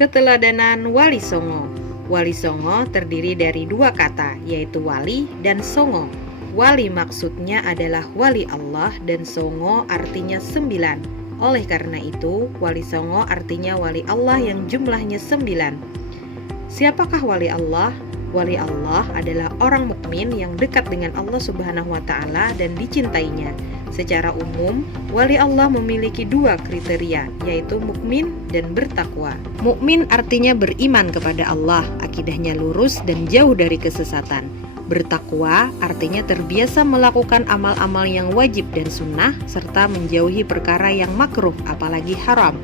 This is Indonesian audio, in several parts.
Keteladanan Wali Songo. Wali Songo terdiri dari dua kata, yaitu wali dan songo. Wali maksudnya adalah wali Allah dan songo artinya 9. Oleh karena itu, Wali Songo artinya wali Allah yang jumlahnya 9. Siapakah wali Allah? Wali Allah adalah orang mukmin yang dekat dengan Allah Subhanahu wa Ta'ala dan dicintainya. Secara umum, wali Allah memiliki dua kriteria, yaitu mukmin dan bertakwa. Mukmin artinya beriman kepada Allah, akidahnya lurus dan jauh dari kesesatan. Bertakwa artinya terbiasa melakukan amal-amal yang wajib dan sunnah, serta menjauhi perkara yang makruh, apalagi haram.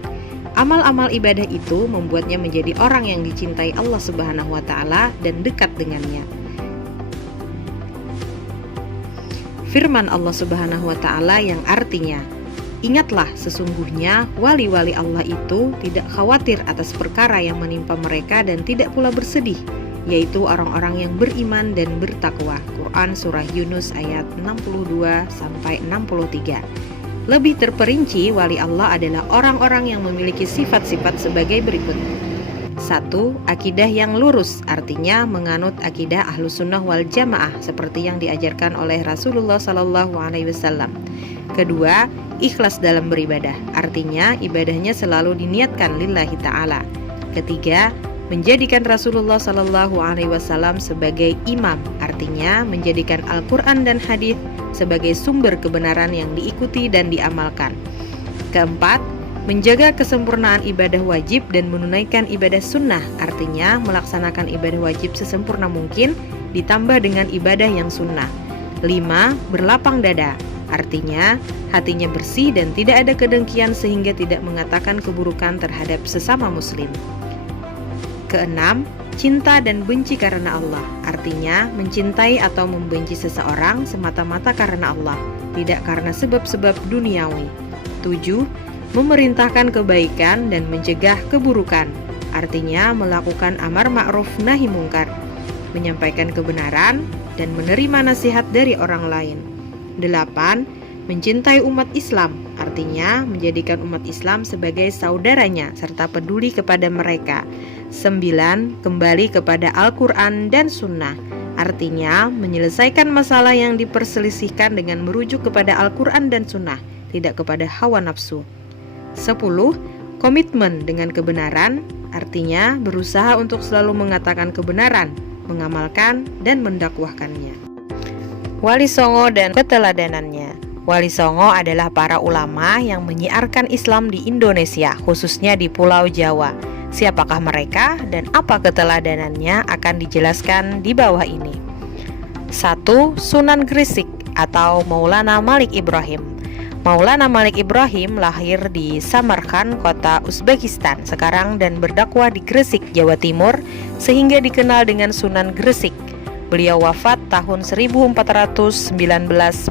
Amal-amal ibadah itu membuatnya menjadi orang yang dicintai Allah Subhanahu wa Ta'ala dan dekat dengannya. Firman Allah Subhanahu wa Ta'ala yang artinya, "Ingatlah, sesungguhnya wali-wali Allah itu tidak khawatir atas perkara yang menimpa mereka dan tidak pula bersedih, yaitu orang-orang yang beriman dan bertakwa." Quran Surah Yunus ayat 62-63. Lebih terperinci, wali Allah adalah orang-orang yang memiliki sifat-sifat sebagai berikut. 1. Akidah yang lurus, artinya menganut akidah Ahlus Sunnah wal Jamaah seperti yang diajarkan oleh Rasulullah SAW. Kedua, ikhlas dalam beribadah, artinya ibadahnya selalu diniatkan lillahi ta'ala. Ketiga, menjadikan Rasulullah SAW sebagai imam, artinya menjadikan Al-Quran dan hadis sebagai sumber kebenaran yang diikuti dan diamalkan. Keempat, menjaga kesempurnaan ibadah wajib dan menunaikan ibadah sunnah, artinya melaksanakan ibadah wajib sesempurna mungkin ditambah dengan ibadah yang sunnah. 5. Berlapang dada, artinya hatinya bersih dan tidak ada kedengkian sehingga tidak mengatakan keburukan terhadap sesama muslim. Keenam, cinta dan benci karena Allah, artinya mencintai atau membenci seseorang semata-mata karena Allah, tidak karena sebab-sebab duniawi. 7. Memerintahkan kebaikan dan mencegah keburukan, artinya melakukan amar ma'ruf nahi mungkar, menyampaikan kebenaran dan menerima nasihat dari orang lain. 8. Mencintai umat Islam, artinya menjadikan umat Islam sebagai saudaranya serta peduli kepada mereka. 9. Kembali kepada Al-Quran dan Sunnah, artinya menyelesaikan masalah yang diperselisihkan dengan merujuk kepada Al-Quran dan Sunnah, tidak kepada hawa nafsu. 10. Komitmen dengan kebenaran, artinya berusaha untuk selalu mengatakan kebenaran, mengamalkan dan mendakwahkannya. Wali Songo dan keteladanannya. Wali Songo adalah para ulama yang menyiarkan Islam di Indonesia, khususnya di Pulau Jawa. Siapakah mereka dan apa keteladanannya akan dijelaskan di bawah ini. 1. Sunan Gresik atau Maulana Malik Ibrahim. Maulana Malik Ibrahim lahir di Samarkand, kota Uzbekistan sekarang, dan berdakwah di Gresik, Jawa Timur, sehingga dikenal dengan Sunan Gresik. Beliau wafat tahun 1419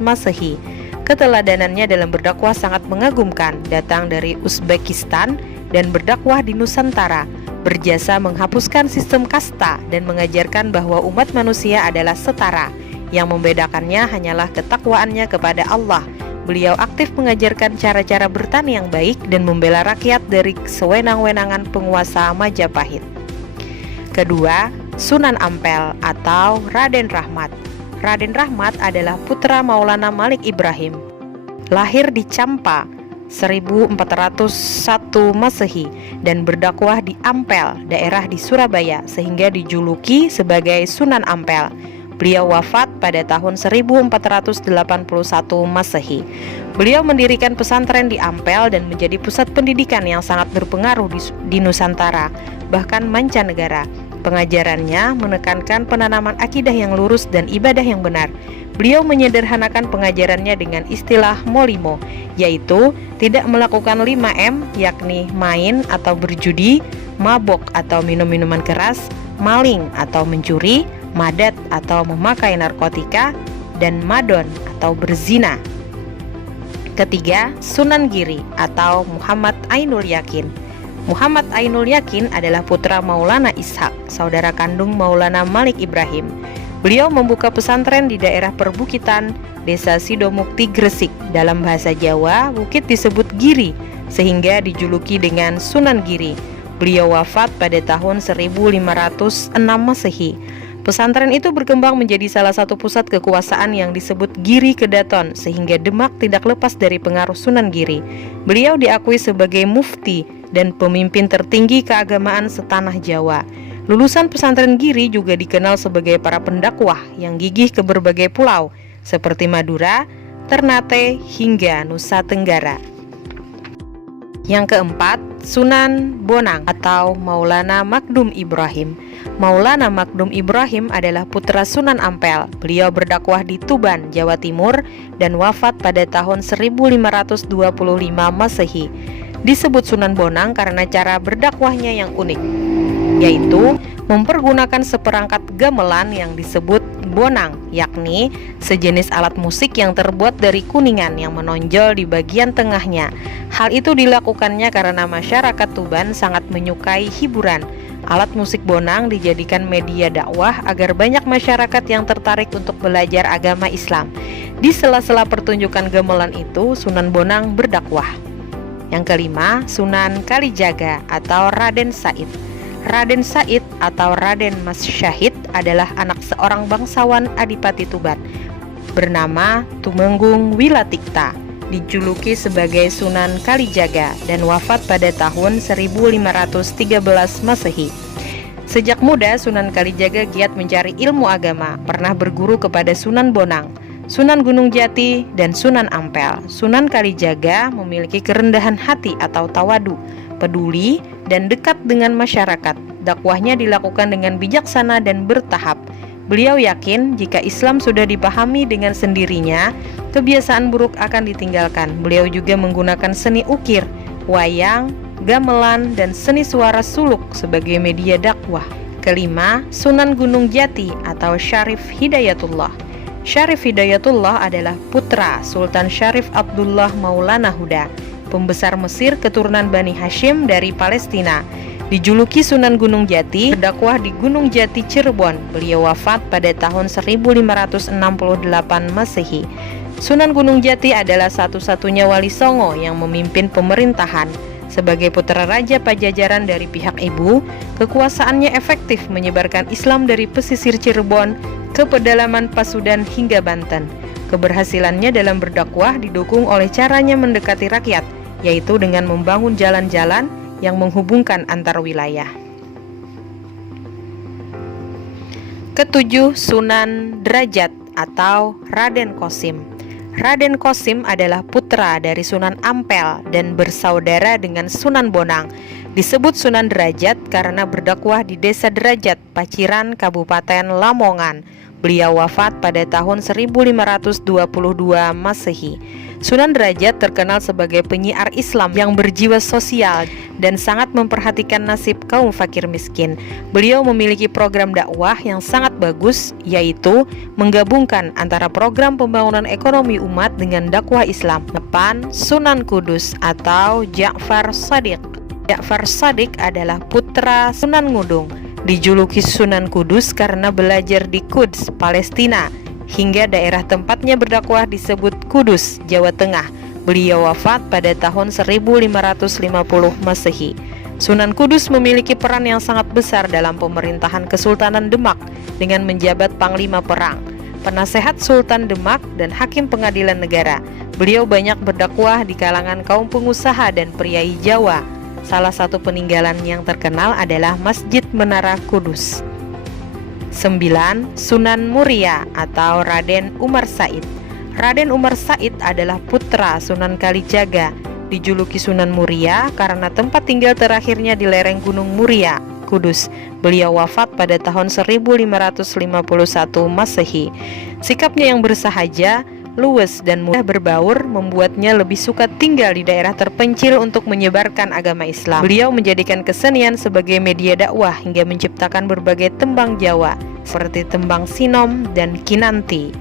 Masehi. Keteladanannya dalam berdakwah sangat mengagumkan, datang dari Uzbekistan dan berdakwah di Nusantara, berjasa menghapuskan sistem kasta dan mengajarkan bahwa umat manusia adalah setara. Yang membedakannya hanyalah ketakwaannya kepada Allah. Beliau aktif mengajarkan cara-cara bertani yang baik dan membela rakyat dari sewenang-wenangan penguasa Majapahit. Kedua, Sunan Ampel atau Raden Rahmat. Raden Rahmat adalah putra Maulana Malik Ibrahim. Lahir di Campa 1401 Masehi dan berdakwah di Ampel, daerah di Surabaya, sehingga dijuluki sebagai Sunan Ampel. Beliau wafat pada tahun 1481 Masehi. Beliau mendirikan pesantren di Ampel dan menjadi pusat pendidikan yang sangat berpengaruh di Nusantara, bahkan mancanegara. Pengajarannya menekankan penanaman akidah yang lurus dan ibadah yang benar. Beliau menyederhanakan pengajarannya dengan istilah molimo, yaitu tidak melakukan 5M, yakni main atau berjudi, mabok atau minum minuman keras, maling atau mencuri, madat atau memakai narkotika, dan madon atau berzina. Ketiga, Sunan Giri atau Muhammad Ainul Yakin. Muhammad Ainul Yakin adalah putra Maulana Ishak, saudara kandung Maulana Malik Ibrahim. Beliau membuka pesantren di daerah perbukitan Desa Sidomukti Gresik. Dalam bahasa Jawa, bukit disebut Giri, sehingga dijuluki dengan Sunan Giri. Beliau wafat pada tahun 1506 Masehi. Pesantren itu berkembang menjadi salah satu pusat kekuasaan yang disebut Giri Kedaton, sehingga Demak tidak lepas dari pengaruh Sunan Giri. Beliau diakui sebagai mufti dan pemimpin tertinggi keagamaan setanah Jawa. Lulusan pesantren Giri juga dikenal sebagai para pendakwah yang gigih ke berbagai pulau, seperti Madura, Ternate, hingga Nusa Tenggara. Yang keempat, Sunan Bonang atau Maulana Magdum Ibrahim. Maulana Magdum Ibrahim adalah putra Sunan Ampel. Beliau berdakwah di Tuban, Jawa Timur dan wafat pada tahun 1525 Masehi. Disebut Sunan Bonang karena cara berdakwahnya yang unik, yaitu mempergunakan seperangkat gamelan yang disebut bonang, yakni sejenis alat musik yang terbuat dari kuningan yang menonjol di bagian tengahnya. Hal itu dilakukannya karena masyarakat Tuban sangat menyukai hiburan. Alat musik bonang dijadikan media dakwah agar banyak masyarakat yang tertarik untuk belajar agama Islam. Di sela-sela pertunjukan gamelan itu, Sunan Bonang berdakwah. Yang kelima, Sunan Kalijaga atau Raden Said. Raden Said atau Raden Mas Syahid adalah anak seorang bangsawan Adipati Tuban bernama Tumenggung Wilatikta, dijuluki sebagai Sunan Kalijaga dan wafat pada tahun 1513 Masehi. Sejak muda Sunan Kalijaga giat mencari ilmu agama, pernah berguru kepada Sunan Bonang, Sunan Gunung Jati, dan Sunan Ampel. Sunan Kalijaga memiliki kerendahan hati atau tawadu, peduli, dan dekat dengan masyarakat. Dakwahnya dilakukan dengan bijaksana dan bertahap. Beliau yakin jika Islam sudah dipahami dengan sendirinya, kebiasaan buruk akan ditinggalkan. Beliau juga menggunakan seni ukir, wayang, gamelan, dan seni suara suluk sebagai media dakwah. Kelima, Sunan Gunung Jati atau Syarif Hidayatullah. Syarif Hidayatullah adalah putra Sultan Syarif Abdullah Maulana Huda, pembesar Mesir keturunan Bani Hashim dari Palestina. Dijuluki Sunan Gunung Jati, berdakwah di Gunung Jati Cirebon. Beliau wafat pada tahun 1568 Masehi. Sunan Gunung Jati adalah satu-satunya wali Songo yang memimpin pemerintahan. Sebagai putra Raja Pajajaran dari pihak ibu, kekuasaannya efektif menyebarkan Islam dari pesisir Cirebon ke pedalaman Pasundan hingga Banten. Keberhasilannya dalam berdakwah didukung oleh caranya mendekati rakyat, yaitu dengan membangun jalan-jalan yang menghubungkan antar wilayah. Ketujuh, Sunan Derajat atau Raden Kosim. Raden Kosim adalah putra dari Sunan Ampel dan bersaudara dengan Sunan Bonang. Disebut Sunan Derajat karena berdakwah di Desa Derajat, Paciran, Kabupaten Lamongan. Beliau wafat pada tahun 1522 Masehi. Sunan Derajat terkenal sebagai penyiar Islam yang berjiwa sosial dan sangat memperhatikan nasib kaum fakir miskin. Beliau memiliki program dakwah yang sangat bagus, yaitu menggabungkan antara program pembangunan ekonomi umat dengan dakwah Islam. Depan, Sunan Kudus atau Ja'far Shadiq. Ja'far Shadiq adalah putra Sunan Ngudung. Dijuluki Sunan Kudus karena belajar di Quds, Palestina, hingga daerah tempatnya berdakwah disebut Kudus, Jawa Tengah. Beliau wafat pada tahun 1550 Masehi. Sunan Kudus memiliki peran yang sangat besar dalam pemerintahan Kesultanan Demak dengan menjabat Panglima Perang, penasehat Sultan Demak, dan hakim pengadilan negara. Beliau banyak berdakwah di kalangan kaum pengusaha dan priai Jawa. Salah satu peninggalan yang terkenal adalah Masjid Menara Kudus. 9. Sunan Muria atau Raden Umar Said. Raden Umar Said adalah putra Sunan Kalijaga. Dijuluki Sunan Muria karena tempat tinggal terakhirnya di lereng Gunung Muria, Kudus. Beliau wafat pada tahun 1551 Masehi. Sikapnya yang bersahaja, luwes, dan mudah berbaur membuatnya lebih suka tinggal di daerah terpencil untuk menyebarkan agama Islam. Beliau menjadikan kesenian sebagai media dakwah hingga menciptakan berbagai tembang Jawa seperti tembang Sinom dan Kinanti.